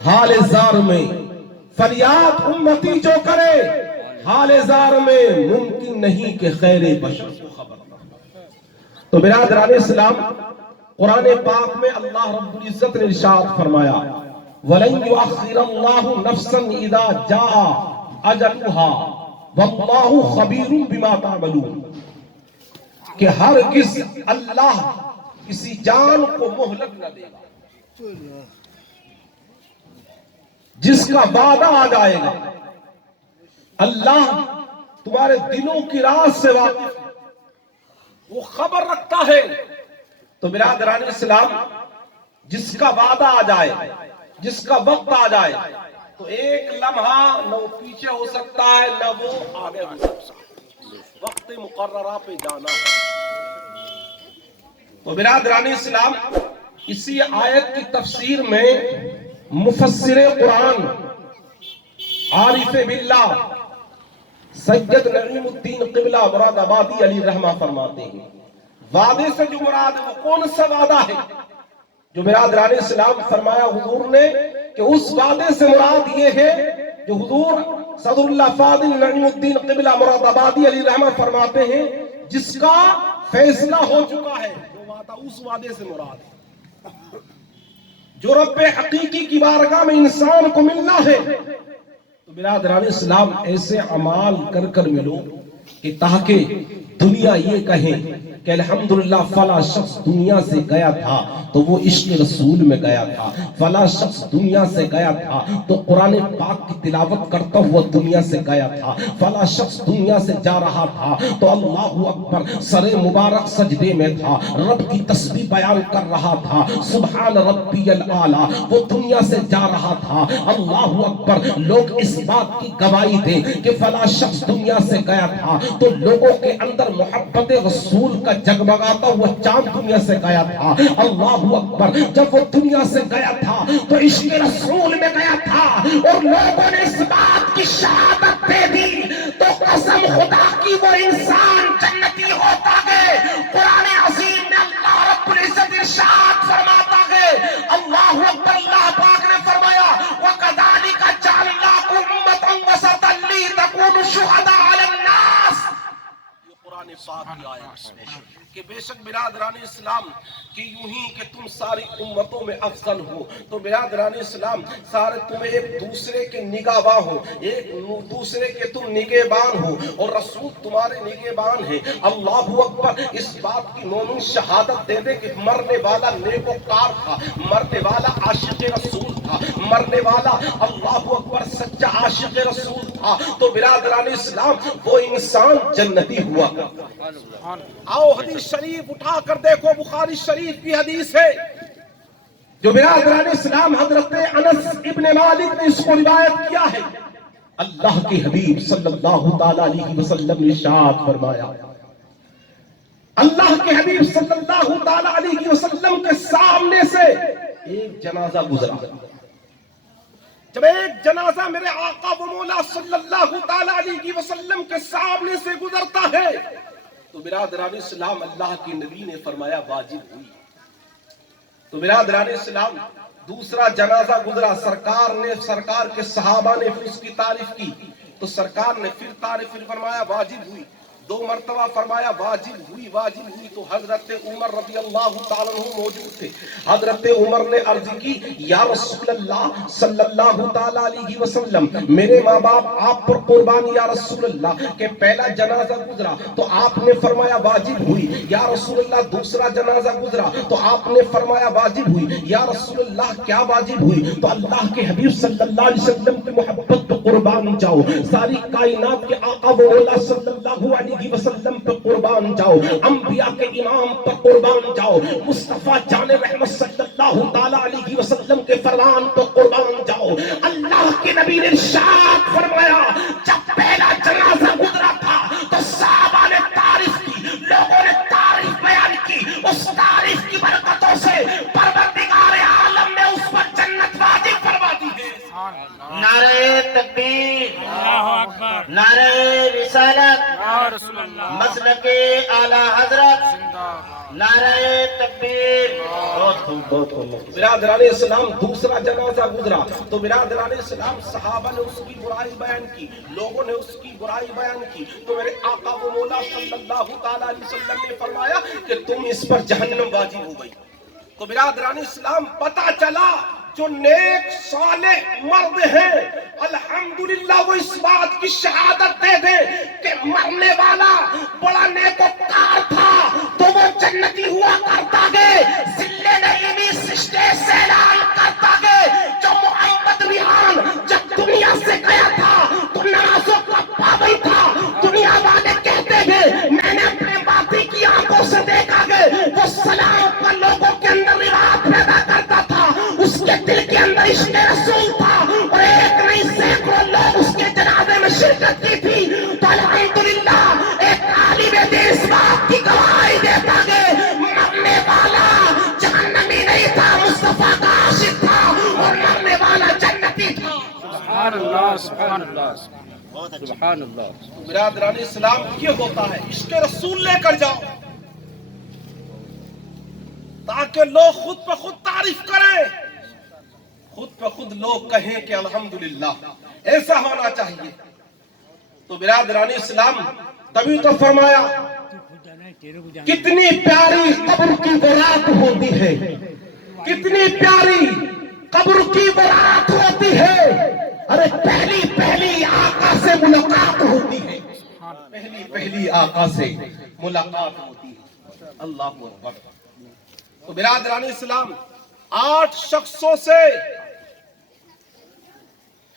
حال زار میں فریاد امتی جو کرے، حال زار میں ممکن نہیں کہ خیر بشر کو خبر نہ۔ تو برادران اسلام، قرآن پاک میں اللہ رب العزت نے ارشاد فرمایا وَلَن يُؤَخِّرَ اللَّهُ نَفْسًا إِذَا جَاءَ أَجَلُهَا وَاللَّهُ خَبِيرٌ بِمَا تَعْمَلُونَ، کہ ہرگز اللہ کسی جان کو مہلت نہ دے گا جس کا وعدہ آ جائے گا۔ اللہ تمہارے دلوں کی راز سے واقف ہے، وہ خبر رکھتا ہے۔ تو برادران اسلام، جس کا وعدہ آ جائے، جس کا وقت آ جائے، تو ایک لمحہ نہ وہ پیچھے ہو سکتا ہے نہ وہ آگے ہو سکتا ہے، وقت مقررہ پہ جانا ہے۔ تو برادران اسلام، اسی آیت کی تفسیر میں مفسر قرآن عارف باللہ سید نعیم الدین قبلہ مراد آبادی علی رحمہ فرماتے ہیں وعدے سے جو مراد ہے وہ کون سا وعدہ ہے؟ جو برادران اسلام فرمایا حضور نے کہ اس وعدے سے مراد یہ ہے جو حضور صدر اللہ فاضل نعیم الدین قبلہ مراد آبادی علی رحمہ فرماتے ہیں جس کا فیصلہ ہو چکا ہے، وہ وعدہ اس وعدے سے مراد ہے جو رب حقیقی کی بارگاہ میں انسان کو ملنا ہے۔ تو برادران اسلام، ایسے اعمال کر کر ملو کہ تاکہ دنیا یہ کہے کہ الحمدللہ فلاں شخص دنیا سے گیا تھا تو وہ عشق رسول میں گیا تھا، فلاں شخص دنیا سے گیا تھا تو قرآن پاک کی تلاوت کرتا ہوا دنیا سے گیا تھا، فلاں شخص دنیا سے جا رہا تھا تو اللہ اکبر سر مبارک سجدے میں تھا، رب کی تسبیح بیان کر رہا تھا، سبحان ربی الاعلیٰ، وہ دنیا سے جا رہا تھا۔ اللہ اکبر، لوگ اس بات کی گواہی دیں کہ فلاں شخص دنیا سے گیا تھا تو لوگوں کے اندر محبت رسول کا جگمگاتا ہوا چاند دنیا سے گیا تھا۔ اللہ اکبر، جب وہ دنیا سے گیا تھا تو عشق رسول میں گیا تھا اور لوگوں نے اس بات کی شہادت دے دی تو قسم خدا کی وہ انسان جنتی ہوتا ہے۔ قرآن عظیم میں اللہ رب العزت ارشاد فرماتا ہے، اللہ اکبر، اللہ پاک نے فرمایا وَكَذَلِكَ جَعَلْنَاكُمْ أُمَّةً وَسَطًا لِتَكُونُوا شُهَدَاءَ عَلَى النَّاسِ۔ یہ قرآن پاک کی آیت ہے کہ بے شک برادران اسلام کہ یوں ہی کہ تم ساری امتوں میں افضل ہو، تو برادران اسلام سارے تم ایک دوسرے کے نگہباں ہو، ایک دوسرے کے تم نگہبان ہو اور رسول تمہارے نگہبان ہیں۔ اللہ اکبر، اس بات کی مومن شہادت دے دے کہ مرنے والا نیکوکار تھا، مرنے والا عاشق رسول تھا، مرنے والا اللہ اکبر سچا عاشق رسول تھا، تو برادران اسلام وہ انسان جنتی ہوا کرتا۔ آؤ حدیث شریف اٹھا کر دیکھو، بخاری شریف کی حدیث ہے جو برادران اسلام حضرت انس ابن مالک نے اس کو روایت کیا ہے۔ اللہ کے حبیب صلی اللہ تعالی علیہ وسلم نے ارشاد فرمایا، اللہ کے حبیب صلی اللہ تعالی علیہ وسلم کے سامنے سے ایک جنازہ گزرا۔ جب ایک جنازہ میرے آقا و مولا صلی اللہ تعالی علیہ وسلم کے سامنے سے گزرتا ہے تو برادران اسلام اللہ کے نبی نے فرمایا واجب ہوئی۔ تو برادران اسلام دوسرا جنازہ گزرا، سرکار کے صحابہ نے پھر اس کی تعریف کی تو سرکار نے پھر فرمایا واجب ہوئی، دو مرتبہ فرمایا واجب ہوئی واجب ہوئی، تو حضرت عمر رضی اللہ تعالیٰ عنہ موجود تھے۔ حضرت عمر نے عرض کی یا رسول اللہ صلی اللہ تعالیٰ علیہ وسلم، میرے ماں باپ آپ پر قربان یا رسول اللہ، کہ پہلا جنازہ گزرا تو آپ نے فرمایا واجب ہوئی، یا رسول اللہ دوسرا جنازہ گزرا تو آپ نے فرمایا واجب ہوئی، یا رسول اللہ کیا واجب ہوئی؟ تو اللہ کے حبیب صلی اللہ علیہ وسلم کی محبت پہ قربان جاؤ، ساری کائنات کے آقا و مولا صلی اللہ علیہ وسلم پہ قربان جاؤ، انبیاء کے امام پر قربان جاؤ، مصطفیٰ جان رحمت صلی اللہ تعالیٰ علیہ وسلم کے فرمان پر قربان جاؤ۔ اللہ کے نبی نے ارشاد فرمایا جب پہلا جنازہ گزرا تھا تو صحابہ نے تعریف کی، لوگوں نے تعریف بیان کی، اس تعریف کی برکتوں سے پروردگار عالم نے اس پر جنت واجب فرما دی ہے۔ نعرہ تکبیر، نعرہ رسالت، مسلک اعلی حضرت، نعرہ تکبیر۔ برادران اسلام دوسرا جنازہ گزرا تو برادران اسلام صحابہ نے اس کی برائی بیان کی، لوگوں نے اس کی برائی بیان کی، تو میرے آقا و مولا صلی اللہ تعالی علیہ وسلم نے فرمایا کہ تم اس پر جہنم واجب ہو گئی۔ تو برادران اسلام پتہ چلا جو نیک صالح مرد ہیں الحمدللہ وہ اس بات کی شہادت دے دیں کہ مرنے والا بڑا نیکوکار تھا تو وہ جنتی ہوا کرتا گے، ذلے نہیں بھی سجدے سے اعلان کرتا گے۔ جو محمد ریحان جب دنیا سے گیا تھا تو نمازوں کا پابند تھا، دنیا والے کہتے گے میں نے اپنے باطی کی آنکھوں سے دیکھا گے وہ سلام پر لوگوں کے اندر روایت پیدا کرتا تھا، اس کے دل کے اندر عشق رسول تھا اور ایک نہیں سینکڑوں لوگ اس کے جنازے میں شرکت کی تھی۔ تو الحمدللہ ایک طالب دین اس بات کی گواہی دیتا کہ مرنے والا جہنمی نہیں تھا، مصطفیٰ کا عاشق تھا اور مرنے والا جنتی تھا۔ سبحان اللہ سبحان اللہ سبحان اللہ۔ برادران اسلام یہ ہوتا ہے عشق رسول لے کر جاؤ تاکہ لوگ خود پہ خود تعریف کریں، خود پہ خود لوگ کہیں کہ الحمدللہ ایسا ہونا چاہیے۔ تو برادران اسلام تبھی تو فرمایا کتنی پیاری قبر کی برات ہوتی ہے، کتنی پیاری قبر کی برات ہوتی ہے، ارے پہلی پہلی آقا سے ملاقات ہوتی ہے، پہلی پہلی آقا سے ملاقات ہوتی ہے۔ اللہ اکبر۔ تو برادران اسلام 8 شخصوں سے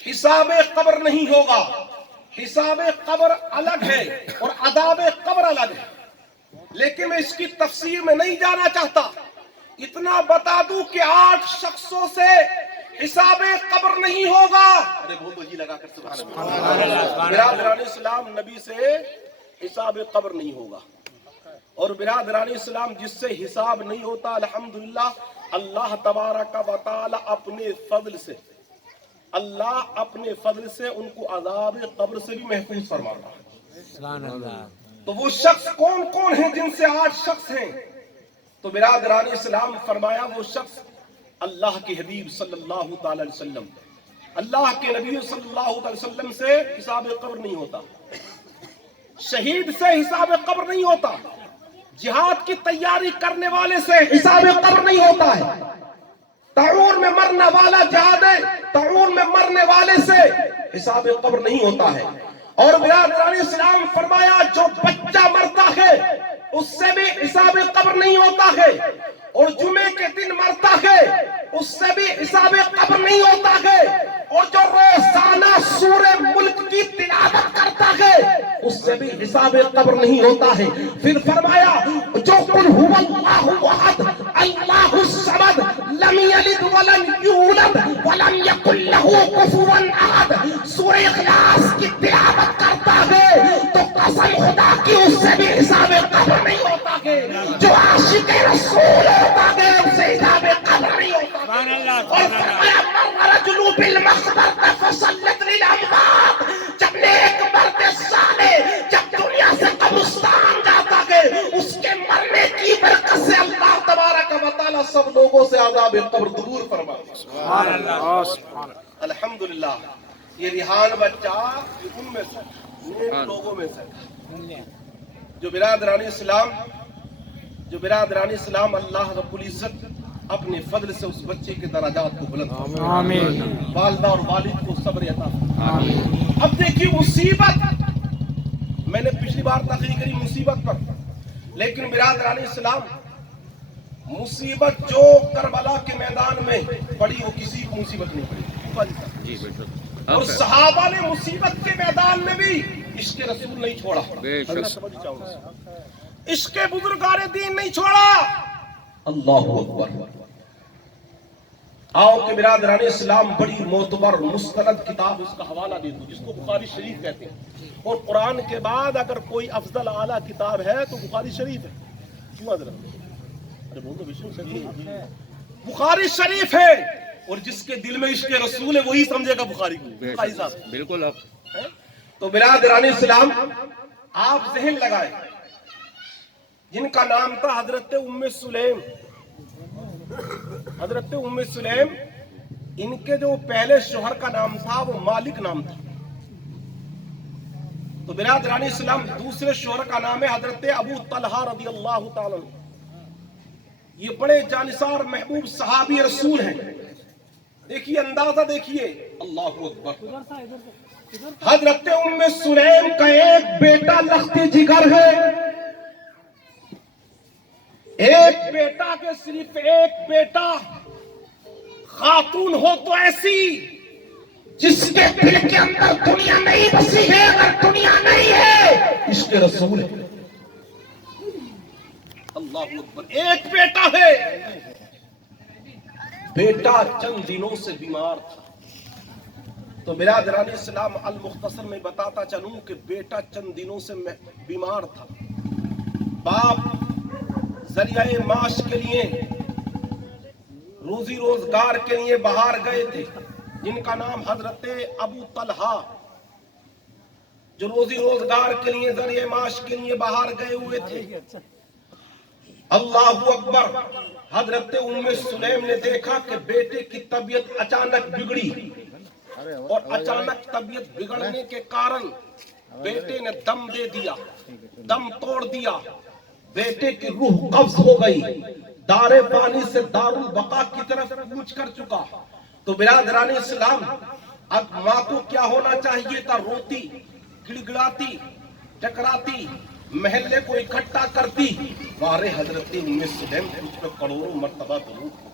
حساب قبر نہیں ہوگا، حساب قبر الگ ہے اور عذاب قبر الگ ہے، لیکن میں اس کی تفسیر میں نہیں جانا چاہتا، اتنا بتا دوں کہ 8 شخصوں سے حساب قبر نہیں ہوگا۔ ارے بولو جی لگا کر سبحان اللہ۔ برادران اسلام نبی سے حساب قبر نہیں ہوگا، اور برادران اسلام جس سے حساب نہیں ہوتا الحمدللہ اللہ تبارک و تعالی اپنے فضل سے ان کو عذاب قبر سے بھی محفوظ فرما رہا ہے۔ تو وہ شخص کون کون ہیں جن سے 8 شخص ہیں؟ تو برادران اسلام فرمایا وہ شخص اللہ کے حبیب صلی اللہ تعالی علیہ وسلم، اللہ کے نبی صلی اللہ علیہ وسلم سے حساب قبر نہیں ہوتا، شہید سے حساب قبر نہیں ہوتا، جہاد کی تیاری کرنے والے سے حساب قبر نہیں ہوتا ہے، تعور میں مرنے والا جہاد تعور میں مرنے والے سے حساب قبر نہیں ہوتا ہے۔ اور برادران اسلام فرمایا جو بچہ مرتا ہے اس سے بھی حساب قبر نہیں ہوتا ہے، اور جمعے کے دن مرتا ہے اس سے بھی حساب قبر نہیں ہوتا ہے، اور جو روزانہ سورہ ملک کی تلاوت کرتا ہے اس سے بھی حساب قبر نہیں ہوتا ہے۔ پھر فرمایا جو قل هو اللہ احد اللہ الصمد لم یلد ولم یولد ولم یکن له کفوا احد سورہ اخلاص کی تلاوت کرتا ہے تو قسم خدا کی اس سے بھی حساب قبر نہیں ہوتا ہے، جو عاشق رسول ہوتا ہے اس سے حساب قبر نہیں ہوتا ہے۔ اور فرمایا رجل بالمقبرۃ فصلت للاموات، جب نیک مرد صالح جب دنیا سے قبرستان جاتا ہے اس کے مرنے کی برکت سے اللہ تبارک و تعالی سب لوگوں سے عذاب قبر دور فرماتا ہے۔ سبحان اللہ سبحان اللہ۔ الحمدللہ یہ ریحان بچہ ان میں سے نیک لوگوں میں سے جو برادران اسلام اللہ رب العزت اپنے فضل سے اس بچے کے درجات کو بلند فرمائے، آمین۔ والدہ اور والد کو صبر عطا فرمائے۔ اب دیکھیے مصیبت، میں نے پچھلی بار تقریر کری مصیبت پر، لیکن برادران اسلام مصیبت جو کربلا کے میدان میں پڑی وہ کسی کو مصیبت نہیں پڑی، اور صحابہ نے مصیبت کے میدان میں بھی عشق رسول نہیں چھوڑا، عشق بزرگان دین نہیں چھوڑا۔ اللہ اکبر۔ آؤ کہ برادران اسلام بڑی معتبر مستند کتاب اس کا حوالہ دے دوں جس کو بخاری شریف کہتے ہیں، اور قرآن کے بعد اگر کوئی افضل اعلیٰ کتاب ہے تو بخاری شریف ہے۔ کیوں حضرت؟ ارے بول دو بخاری شریف ہے، اور جس کے دل میں عشق رسول ہے وہی سمجھے گا بخاری کو، بخاری صاحب بالکل۔ تو برادران اسلام آپ ذہن لگائے جن کا نام تھا حضرت ام سلیم حضرت ام سلیم ان کے جو پہلے شوہر کا نام تھا وہ مالک نام تھا. تو برادران اسلام دوسرے شوہر کا نام ہے حضرت ابو طلحہ رضی اللہ تعالی عنہ. یہ بڑے جانثار محبوب صحابی رسول ہیں. دیکھیے اندازہ دیکھیے, اللہ اکبر. حضرت ام سلیم کا ایک بیٹا لختی جگر ہے, ایک بیٹا کے صرف ایک بیٹا. خاتون ہو تو ایسی جس کے دل کے اندر دنیا نہیں بسی ہے, اگر دنیا نہیں ہے عشق رسول ہے. اللہ اکبر. ایک بیٹا ہے, بیٹا چند دنوں سے بیمار تھا. تو برادران اسلام المختصر میں بتاتا چلوں کہ بیٹا چند دنوں سے بیمار تھا. باپ ذریعہ معاش کے لیے, روزی روزگار کے لیے باہر گئے تھے, جن کا نام حضرت ابو طلحہ, جو روزی روزگار کے لیے ذریعہ معاش کے لیے باہر گئے ہوئے تھے. اللہ اکبر. حضرت ام سلیم نے دیکھا کہ بیٹے کی طبیعت اچانک بگڑی, اور اچانک طبیعت بگڑنے کے کارن بیٹے نے دم دے دیا, دم توڑ دیا. بیٹے کی روح قبض ہو گئی, دارے پانی سے دار البقا کی طرف کوچ کر چکا. تو برادران اسلام اب ماں کو کیا ہونا چاہیے تھا؟ روتی, گڑگڑاتی, ٹکراتی, محلے کو اکٹھا کرتی. بارے حضرت ام سلیم تجھ پہ کروڑوں مرتبہ درود ہو,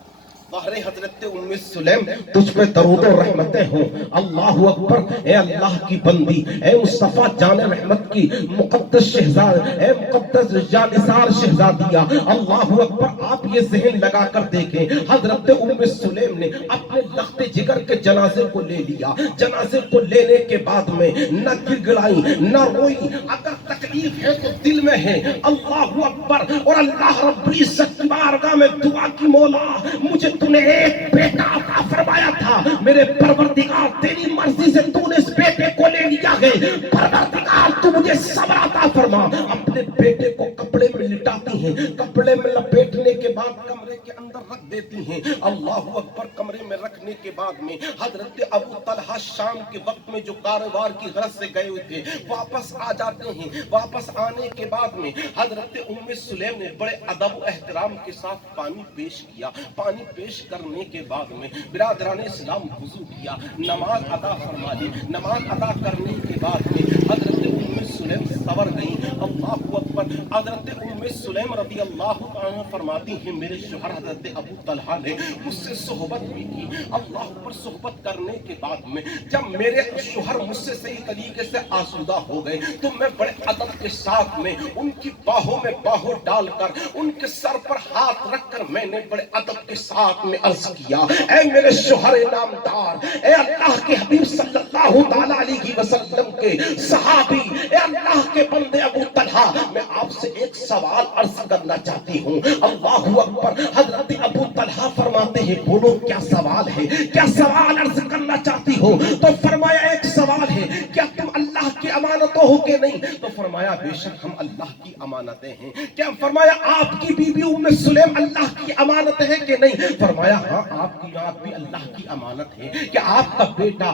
بارے حضرت ام سلیم تجھ پہ درود و رحمتیں ہوں. اللہ اکبر. اے اللہ کی بندی, اے مصطفیٰ جان رحمت کی مقدس شہزاد, اے مقدس جانثار شہزادیہ, اللہ اکبر. آپ یہ ذہن لگا کر دیکھیں, حضرت ام سلیم نے اپنے لخت جگر کے جنازے کو لے لیا. جنازے کو لینے کے بعد میں نہ گڑگڑائی نہ روئی. اگر تکلیف ہے تو دل میں ہے. اللہ اکبر. اور اللہ رب العزت کی بارگاہ میں دعا کی, مولا مجھے تو نے ایک بیٹا عطا فرمایا تھا, میرے پروردگار تیری مرضی سے تو نے اس بیٹے کو لے لیا ہے. پروردگار تو مجھے صبر عطا فرما. اپنے بیٹے کو کپڑے میں لٹاتی ہیں, کپڑے میں لپیٹنے کے بعد کمرے کے اندر رکھ دیتی ہیں. اللہ اکبر. کمرے میں رکھنے کے بعد میں حضرت ابو طلحہ شام کے وقت میں جو کاروبار کی غرض سے گئے ہوئے تھے واپس آ جاتے ہیں. واپس آنے کے بعد میں حضرت ام سلیم نے بڑے ادب و احترام کے ساتھ پانی پیش کیا. پانی پیش کرنے کے بعد میں برادران اسلام وضو کیا, نماز ادا فرما لی. نماز ادا کرنے کے بعد میں حضرت ام سلیم سور گئی. اللہ اکبر. حضرت ام سلیم رضی اللہ عنہ فرماتی ہیں میرے شوہر حضرت ابو طلحہ نے مجھ سے صحبت بھی کی. اللہ اکبر. صحبت کرنے کے بعد میں جب میرے شوہر مجھ سے صحیح طریقے سے آسودہ ہو گئے تو میں بڑے ادب کے ساتھ میں ان کی باہوں میں باہوں ڈال کر ان کے سر پر ہاتھ رکھ کر میں نے بڑے ادب کے ساتھ میں عرض کیا, اے میرے شوہر نامدار, اے اللہ کے حبیب صلی اللہ تعالی علیہ وسلم کے صحابی, اے اللہ کے بندے ابو طلحہ, میں آپ سے ایک سوال عرض کرنا چاہتی ہوں. اللہ اکبر. حضرت ابو طلحہ فرماتے ہیں بولو کیا سوال ہے, کیا سوال عرض کرنا چاہتی ہو؟ تو فرمایا ایک سوال ہے, کیا تم اللہ کی امانتوں ہو کہ نہیں؟ تو فرمایا بے شک ہم اللہ کی امانتیں ہیں. کیا فرمایا آپ کی بیوی ام سلیم اللہ کی امانت ہے کہ نہیں؟ فرمایا ہاں آپ بھی اللہ کی امانت ہے. کیا آپ کا بیٹا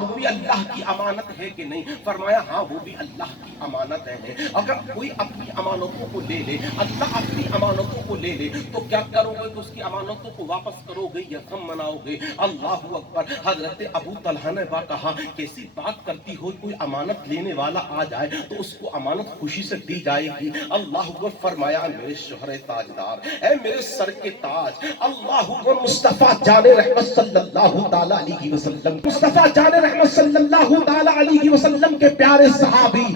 وہ بھی اللہ کی امانت ہے کہ نہیں؟ فرمایا ہاں وہ بھی اللہ کی امانت ہے. اگر کوئی اپنی امانتوں کو لے لے, اللہ اپنی امانتوں کو لے لے, تو کیا کرو گے؟ تو اس کی امانتوں کو واپس کرو گے یا غم مناؤ گے؟ اللہ اکبر. حضرت ابو طلحہ نے کہا کیسی بات کرتی ہو, کوئی امانت لینے والا آ جائے تو اس کو امانت خوشی سے دی جائے گی. اللہ اکبر. فرمایا میرے شوہر تاجدار, اے میرے سر کے تاج, اللہ اکبر, مصطفیٰ جان رحمت صلی اللہ تعالی علیہ وسلم, مصطفیٰ جان رحمت صلی اللہ تعالی علیہ وسلم کے پیارے صحابی,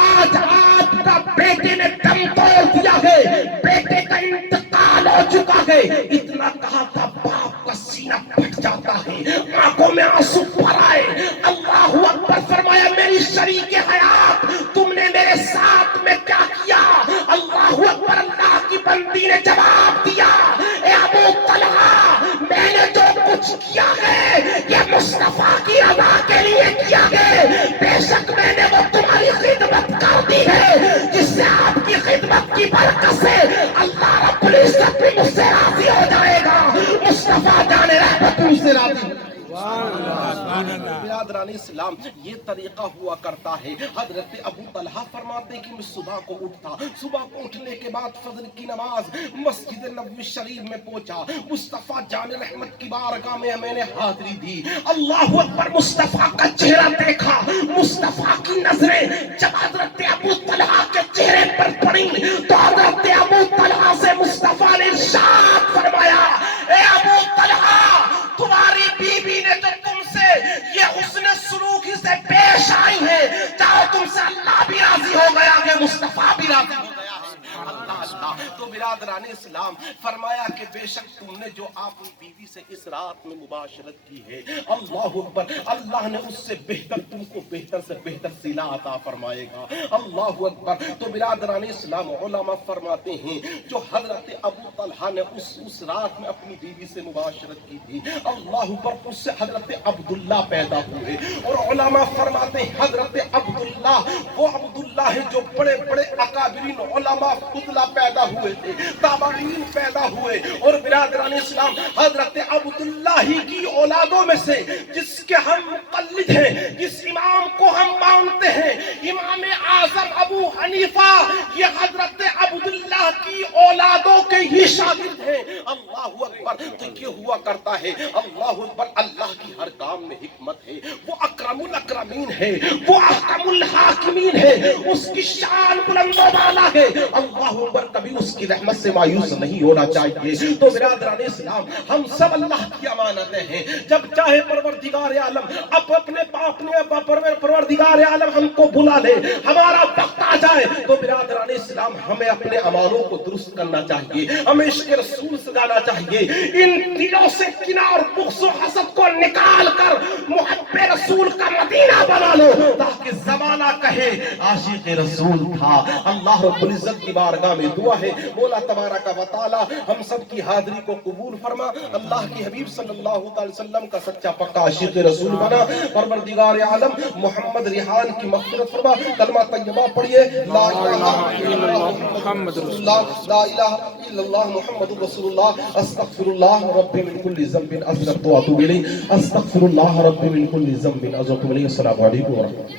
آج آپ کا بیٹے نے دم توڑ دیا ہے, بیٹے کا انتقال ہو چکا ہے. اتنا کہا تھا باپ کا سینہ پھٹ جاتا ہے, آنکھوں میں آنسو بھر آئے. اللہ اکبر. فرمایا میری شریک حیات, تم نے میرے ساتھ میں کیا کیا؟ اللہ اکبر. اللہ کی بندی نے جواب دیا, اے ابو طلحہ, میں نے جو کچھ کیا ہے یہ مصطفیٰ کی رضا کے لیے کیا ہے. بے شک میں نے وہ تمہاری خدمت کر دی ہے, جس سے آپ کی خدمت کی برکت سے اللہ رب العزت بھی مجھ سے راضی ہو جائے گا. مصطفیٰ برادران اسلام یہ طریقہ ہوا کرتا ہے. حضرت ابو طلحہ فرماتے کہ میں صبح کو اٹھتا, صبح کو اٹھنے کے بعد فجر کی نماز مسجد نبوی شریف میں پہنچا, مصطفیٰ جان رحمت کی بارگاہ میں نے حاضری دی. اللہ اکبر, مصطفیٰ کا چہرہ دیکھا, مصطفیٰ کی نظریں جب حضرت ابو طلحہ کے چہرے پر پڑی تو حضرت ابو طلحہ سے مصطفیٰ نے ارشاد فرمایا, اے ابو طلحہ, تمہاری بیوی نے جو تم سے یہ حسن سلوکی سے پیش آئی ہے, چاہو تم سے اللہ بھی راضی ہو گیا کہ مصطفیٰ بھی راضی ہو گیا ہے. اللہ اللہ. تو برادران اسلام فرمایا کہ بے شک تم نے جو اپنی بیوی سے اس رات میں مباشرت کی ہے, اللہ اکبر, اللہ نے اس سے بہتر تم کو بہتر سے بہتر صلہ عطا فرمائے گا. اللہ اکبر. تو برادران اسلام علماء فرماتے ہیں جو حضرت ابو طلحہ نے اس رات میں اپنی بیوی سے مباشرت کی تھی, اللہ اکبر, اس سے حضرت عبداللہ پیدا ہوئے. اور علماء فرماتے ہیں حضرت عبداللہ وہ عبداللہ ہے جو بڑے بڑے اکابرین علماء فضلا پیدا ہوئے تھے, تابعین پیدا ہوئے. اور برادران اسلام حضرت عبداللہ ہی کی اولادوں میں سے جس کے ہم مقلد ہیں, جس امام کو ہم مانتے ہیں, امام اعظم ابو حنیفہ, یہ حضرت عبداللہ کی اولادوں کے ہی شاگرد ہیں. اللہ اکبر. تو یہ ہوا کرتا ہے, اللہ اکبر, اللہ کی ہر کام میں حکمت ہے. وہ اکرم الاکرمین ہے, وہ احکم الحاکمین ہے, اس کی شان بلند و بالا ہے. اللہ اکبر. کبھی اس کی رحمت سے مایوس نہیں ہونا چاہیے. تو برادران اسلام ہم سب اللہ کی امانتیں ہیں. جب چاہے پروردگار عالم اپنے پروردگار عالم ہم کو بلا لے, ہمارا وقت آ جائے, تو برادران اسلام ہمیں اپنے امانوں کو درست کرنا چاہیے, ہمیں عشق رسول سجانا چاہیے. ان دلوں سے کینہ اور بغض و حسد کو نکال کر محب رسول کا مدینہ بنا لو, تاکہ زمانہ کہے عاشق رسول تھا. اللہ رب العزت کی بارگاہ میں دعا ہے, مولا تبارک و تعالی ہم سب کی حاضری کو قبول فرما, اللہ کی حبیب صلی اللہ علیہ وسلم کا سچا پکا عاشق رسول بنا. پروردگار عالم محمد ریحان کی مغفرت فرما. کلمہ طیبہ پڑھیے, لا الہ الا اللہ محمد رسول اللہ, لا الہ الا اللہ محمد رسول اللہ, استغفر اللہ ربی من کل ذنب اذنبت واتوب الیہ, استغفر اللہ ربی من کل ذنب اذنبت. السلام علیکم ورحمۃ اللہ.